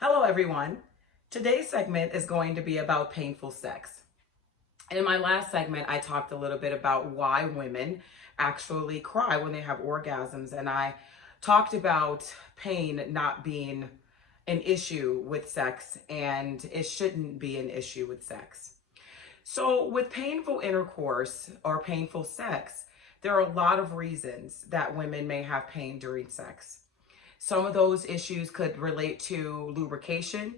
Hello, everyone. Today's segment is going to be about painful sex. In my last segment, I talked a little bit about why women actually cry when they have orgasms, and I talked about pain not being an issue with sex, and it shouldn't be an issue with sex. So, with painful intercourse or painful sex, there are a lot of reasons that women may have pain during sex. Some of those issues could relate to lubrication.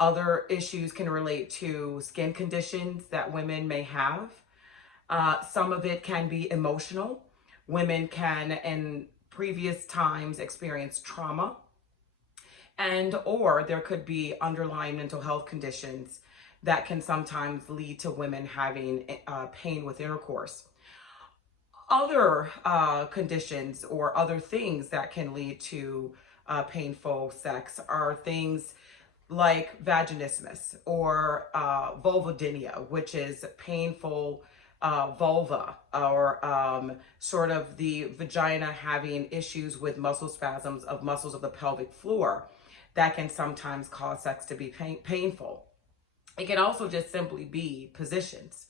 Other issues can relate to skin conditions that women may have. Some of it can be emotional. Women can, in previous times, experience trauma, and or there could be underlying mental health conditions that can sometimes lead to women having pain with intercourse. Other conditions or other things that can lead to painful sex are things like vaginismus or vulvodynia, which is painful vulva, or sort of the vagina having issues with muscle spasms of muscles of the pelvic floor that can sometimes cause sex to be painful. It can also just simply be positions.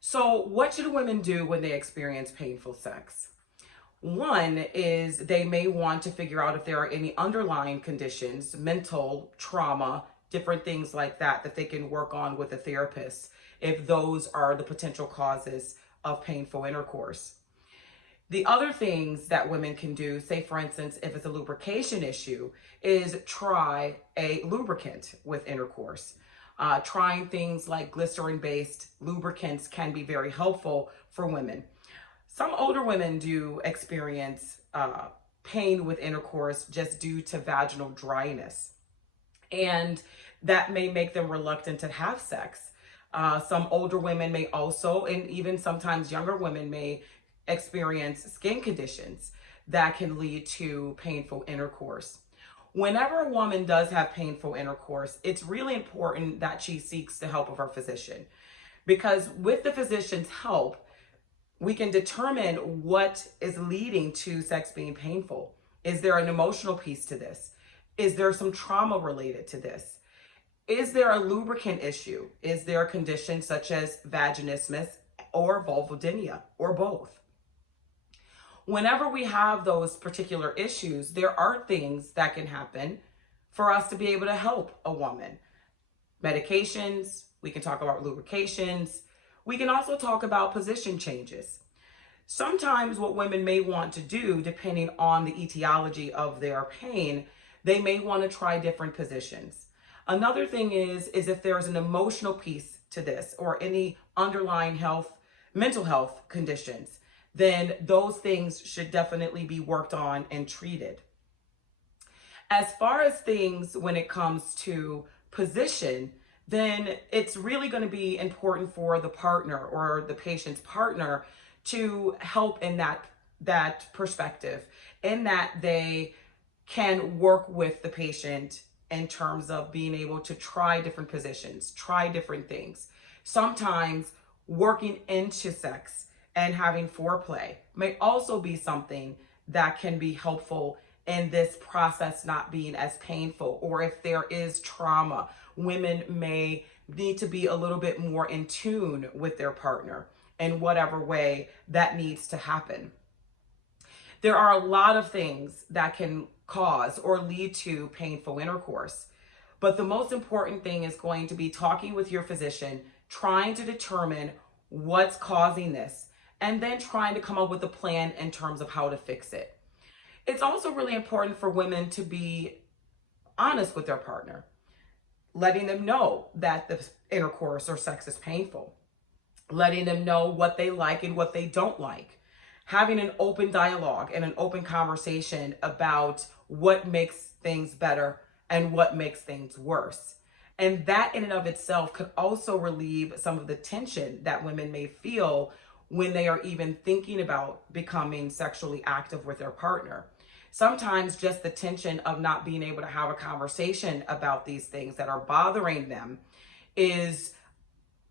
So, what should women do when they experience painful sex? One is they may want to figure out if there are any underlying conditions, mental trauma, different things like that, that they can work on with a therapist if those are the potential causes of painful intercourse. The other things that women can do, say for instance, if it's a lubrication issue, is try a lubricant with intercourse. Trying things like glycerin-based lubricants can be very helpful for women. Some older women do experience pain with intercourse just due to vaginal dryness, and that may make them reluctant to have sex. Some older women may also, and even sometimes younger women, may experience skin conditions that can lead to painful intercourse. Whenever a woman does have painful intercourse, it's really important that she seeks the help of her physician, because with the physician's help, we can determine what is leading to sex being painful. Is there an emotional piece to this? Is there some trauma related to this? Is there a lubricant issue? Is there a condition such as vaginismus or vulvodynia, or both? Whenever we have those particular issues, there are things that can happen for us to be able to help a woman. Medications, we can talk about lubrications. We can also talk about position changes. Sometimes what women may want to do, depending on the etiology of their pain, they may want to try different positions. Another thing is if there's an emotional piece to this or any underlying mental health conditions, then those things should definitely be worked on and treated. As far as things when it comes to position, then it's really going to be important for the partner or the patient's partner to help in that perspective, in that they can work with the patient in terms of being able to try different positions, try different things. Sometimes working into sex and having foreplay may also be something that can be helpful in this process not being as painful. Or if there is trauma, women may need to be a little bit more in tune with their partner in whatever way that needs to happen. There are a lot of things that can cause or lead to painful intercourse, but the most important thing is going to be talking with your physician, trying to determine what's causing this, and then trying to come up with a plan in terms of how to fix it. It's also really important for women to be honest with their partner, letting them know that the intercourse or sex is painful, letting them know what they like and what they don't like, having an open dialogue and an open conversation about what makes things better and what makes things worse. And that in and of itself could also relieve some of the tension that women may feel when they are even thinking about becoming sexually active with their partner. Sometimes just the tension of not being able to have a conversation about these things that are bothering them is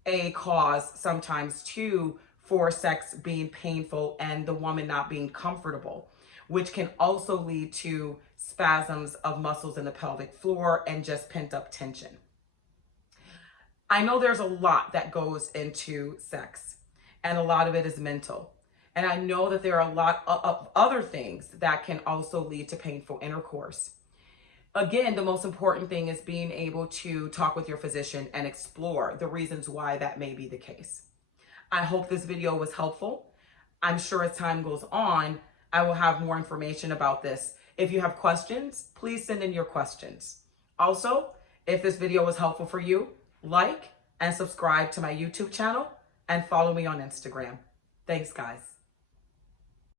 a cause sometimes too for sex being painful and the woman not being comfortable, which can also lead to spasms of muscles in the pelvic floor, and just pent up tension. I know there's a lot that goes into sex, and a lot of it is mental. And I know that there are a lot of other things that can also lead to painful intercourse. Again, the most important thing is being able to talk with your physician and explore the reasons why that may be the case. I hope this video was helpful. I'm sure as time goes on, I will have more information about this. If you have questions, please send in your questions. Also, if this video was helpful for you, like and subscribe to my YouTube channel and follow me on Instagram. Thanks, guys.